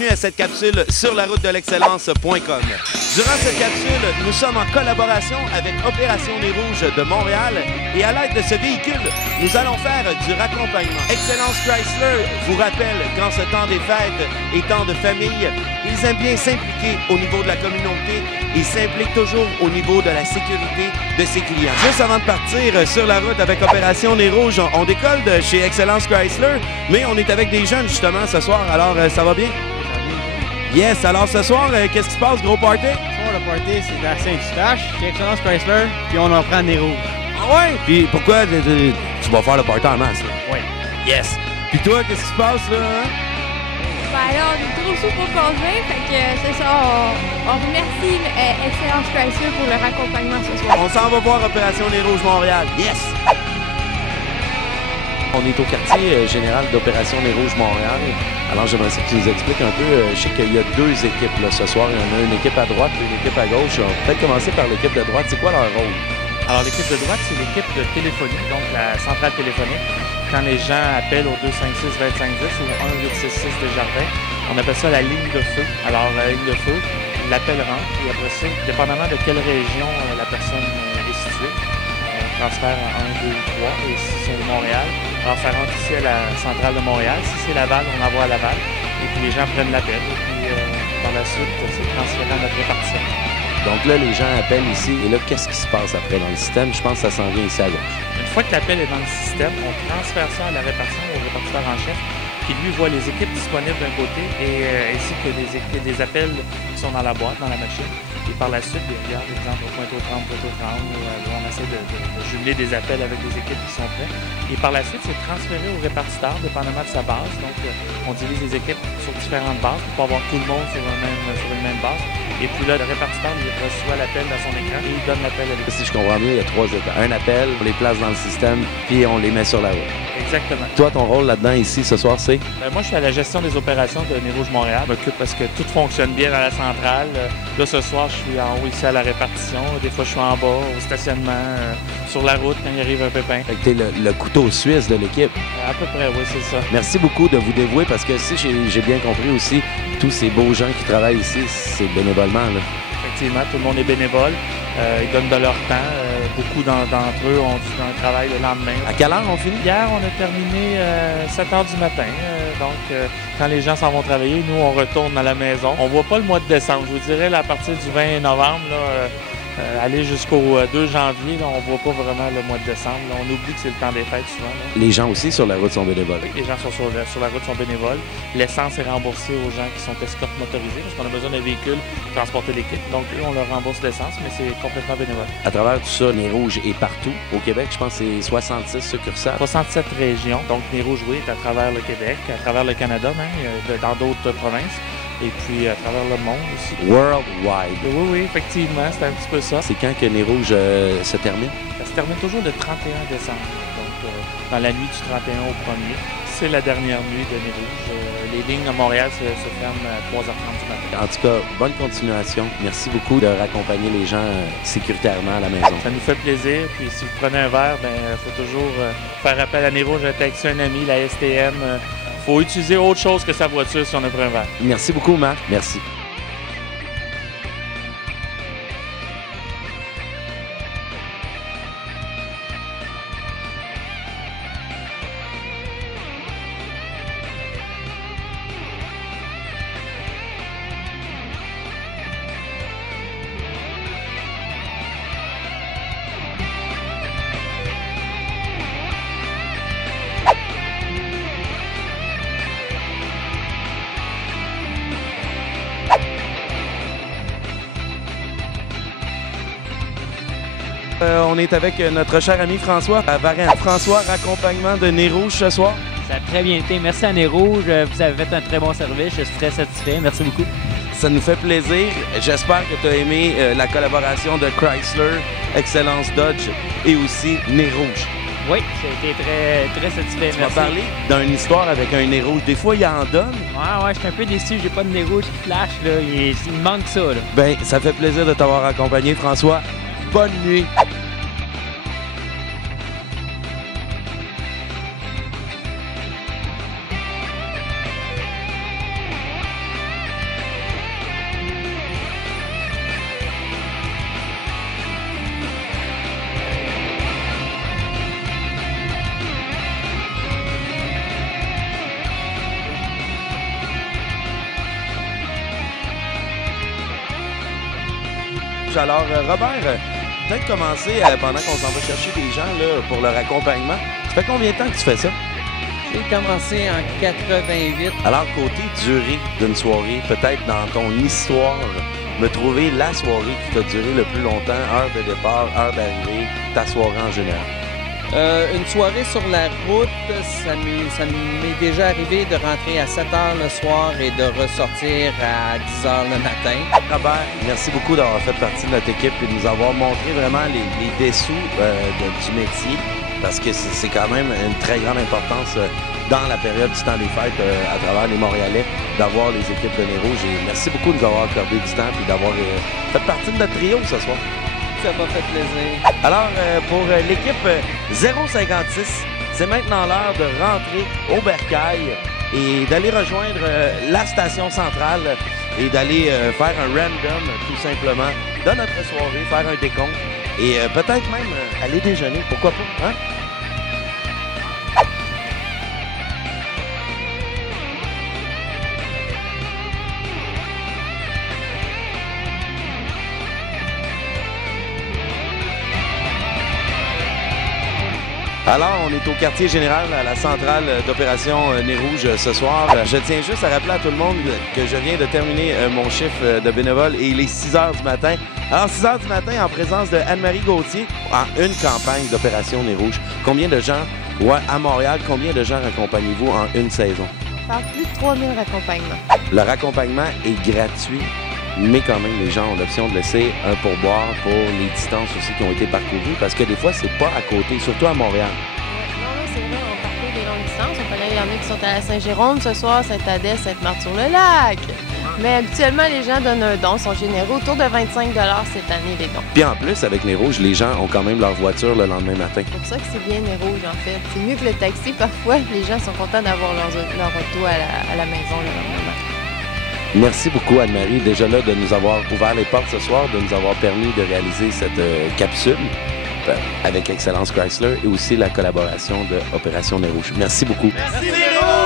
bienvenue à cette capsule sur la route de l'excellence.com. Durant cette capsule, nous sommes en collaboration avec Opération Nez Rouges de Montréal et à l'aide de ce véhicule, nous allons faire du raccompagnement. Excellence Chrysler vous rappelle qu'en ce temps des fêtes et temps de famille, ils aiment bien s'impliquer au niveau de la communauté et s'impliquent toujours au niveau de la sécurité de ses clients. Juste avant de partir sur la route avec Opération Nez Rouges, on décolle de chez Excellence Chrysler, mais on est avec des jeunes justement ce soir, alors ça va bien? Yes, alors ce soir, qu'est-ce qui se passe, gros party? Ce soir, le party, c'est à Saint-Eustache, chez Excellence Chrysler, puis on en prend Nez Rouges. Ah ouais? Puis pourquoi tu vas faire le party en masse? Oui. Yes! Puis toi, qu'est-ce qui se passe là? Hein? Ben là, on est trop sous pour conduire, fait que c'est ça, on remercie Excellence Chrysler pour leur accompagnement ce soir. On s'en va voir Opération Nez Rouges Montréal. Yes! On est au quartier général d'Opération Nez Rouges Montréal. Alors j'aimerais que tu nous expliques un peu, je sais qu'il y a deux équipes là, ce soir. Il y en a une équipe à droite et une équipe à gauche. On va peut-être commencer par l'équipe de droite. C'est quoi leur rôle? Alors l'équipe de droite, c'est l'équipe de téléphonie, donc la centrale téléphonique. Quand les gens appellent au 256-2510 ou 1-866 Desjardins, on appelle ça la ligne de feu. Alors la ligne de feu, l'appel rentre et après ça, dépendamment de quelle région la personne est située, on transfère en 1, 2 ou 3. Et si c'est Montréal, alors ça rentre ici à la centrale de Montréal. Si c'est Laval, on envoie à Laval. Et puis les gens prennent l'appel. Et puis par la suite, c'est transféré à notre répartition. Donc là, les gens appellent ici. Et là, qu'est-ce qui se passe après dans le système? Je pense que ça s'en vient ici à gauche. Une fois que l'appel est dans le système, on transfère ça à la répartition, au répartiteur en chef, qui lui voit les équipes disponibles d'un côté et ainsi que des appels qui sont dans la boîte, dans la machine. Et par la suite, il regarde, par exemple, au pointe-au-tremble, où on essaie de jumeler des appels avec des équipes qui sont prêtes. Et par la suite, c'est transféré au répartiteur, dépendamment de sa base. Donc, on divise les équipes sur différentes bases pour pas avoir tout le monde sur une même base. Et puis là, le répartiteur, il reçoit l'appel dans son écran et il donne l'appel à l'équipe. Si je comprends mieux, il y a trois étapes. Un appel, on les place dans le système, puis on les met sur la route. Exactement. Toi, ton rôle là-dedans, ici, ce soir, c'est? Moi, je suis à la gestion des opérations de Nez Rouges Montréal. Je m'occupe parce que tout fonctionne bien dans la centrale. Là, ce soir, je suis en haut ici à la répartition. Des fois, je suis en bas, au stationnement, sur la route quand il arrive un pépin. Fait que t'es le couteau suisse de l'équipe. À peu près, oui, c'est ça. Merci beaucoup de vous dévouer parce que si j'ai bien compris aussi, tous ces beaux gens qui travaillent ici, c'est bénévolement, là. Effectivement, tout le monde est bénévole. Ils donnent de leur temps. Beaucoup d'entre eux ont un travail le lendemain. À quelle heure on finit? Hier, on a terminé 7 h du matin. Donc, quand les gens s'en vont travailler, nous, on retourne à la maison. On ne voit pas le mois de décembre. Je vous dirais, là, à partir du 20 novembre, là, aller jusqu'au 2 janvier, là, on ne voit pas vraiment le mois de décembre. Là. On oublie que c'est le temps des fêtes souvent. Là. Les gens aussi sur la route sont bénévoles. Oui, les gens sur la route sont bénévoles. L'essence est remboursée aux gens qui sont escortes motorisés parce qu'on a besoin d'un véhicule pour transporter l'équipe. Donc, eux, on leur rembourse l'essence, mais c'est complètement bénévole. À travers tout ça, Nez Rouges est partout au Québec. Je pense que c'est 66 succursales. 67 régions. Donc, Nez Rouges, oui, est à travers le Québec, à travers le Canada même, dans d'autres provinces. Et puis à travers le monde aussi. Worldwide. Oui, oui, effectivement, c'est un petit peu ça. C'est quand que Nez Rouges se termine? Ça se termine toujours le 31 décembre. Donc, dans la nuit du 31 au 1er. C'est la dernière nuit de Nez Rouges. Les lignes à Montréal se ferment à 3h30 du matin. En tout cas, bonne continuation. Merci beaucoup de raccompagner les gens sécuritairement à la maison. Ça nous fait plaisir. Puis si vous prenez un verre, il faut toujours faire appel à Nez Rouges, texter un ami, la STM. Il faut utiliser autre chose que sa voiture si on a pris un verre. Merci beaucoup, Marc. Merci. On est avec notre cher ami François à Varennes. François, raccompagnement de Nez Rouges ce soir. Ça a très bien été. Merci à Nez Rouges. Vous avez fait un très bon service. Je suis très satisfait. Merci beaucoup. Ça nous fait plaisir. J'espère que tu as aimé la collaboration de Chrysler, Excellence Dodge et aussi Nez Rouges. Oui, j'ai été très satisfait. Tu m'as parlé d'une histoire avec un Nez Rouge. Des fois, il en donne. Ouais, je suis un peu déçu. J'ai pas de Nez Rouge qui flash. Là. Il me manque ça. Là. Ben, ça fait plaisir de t'avoir accompagné, François. Bonne nuit. Alors, Robert, peut-être commencer pendant qu'on s'en va chercher des gens là, pour leur accompagnement. Ça fait combien de temps que tu fais ça? J'ai commencé en 88. Alors, côté durée d'une soirée, peut-être dans ton histoire, me trouver la soirée qui t'a duré le plus longtemps, heure de départ, heure d'arrivée, ta soirée en général. Une soirée sur la route, ça m'est déjà arrivé de rentrer à 7 h le soir et de ressortir à 10 h le matin. Robert, merci beaucoup d'avoir fait partie de notre équipe et de nous avoir montré vraiment les dessous du métier, parce que c'est quand même une très grande importance dans la période du temps des fêtes à travers les Montréalais d'avoir les équipes de Nez Rouge. Et merci beaucoup de nous avoir accordé du temps et d'avoir fait partie de notre trio ce soir. Ça m'a fait plaisir. Alors, pour l'équipe 056, c'est maintenant l'heure de rentrer au bercail et d'aller rejoindre la station centrale et d'aller faire un random, tout simplement, de notre soirée, faire un décompte et peut-être même aller déjeuner. Pourquoi pas, hein? Alors, on est au quartier général, à la centrale d'opération Nez Rouge ce soir. Je tiens juste à rappeler à tout le monde que je viens de terminer mon chiffre de bénévole et il est 6 h du matin. Alors, 6 h du matin, en présence de Anne-Marie Gauthier, en une campagne d'opération Nez Rouge. Combien de gens, à Montréal, combien de gens raccompagnez-vous en une saison? Par plus de 3000 raccompagnements. Le raccompagnement est gratuit, mais quand même, les gens ont l'option de laisser un pourboire pour les distances aussi qui ont été parcourues, parce que des fois, c'est pas à côté, surtout à Montréal. Non, c'est vrai, on parcourt des longues distances. Il y en a qui sont à la Saint-Jérôme ce soir, Saint-Adèle, Sainte-Marthe-sur-le-Lac. Mais habituellement, les gens donnent un don, sont généreux, autour de 25 $ cette année, les dons. Puis en plus, avec Nez Rouge, les gens ont quand même leur voiture le lendemain matin. C'est pour ça que c'est bien Nez Rouge, en fait. C'est mieux que le taxi, parfois. Les gens sont contents d'avoir leur auto à la maison le lendemain matin. Merci beaucoup, Anne-Marie, déjà là, de nous avoir ouvert les portes ce soir, de nous avoir permis de réaliser cette capsule avec Excellence Chrysler et aussi la collaboration de Opération Nez Rouge. Merci beaucoup. Merci, Nez Rouge!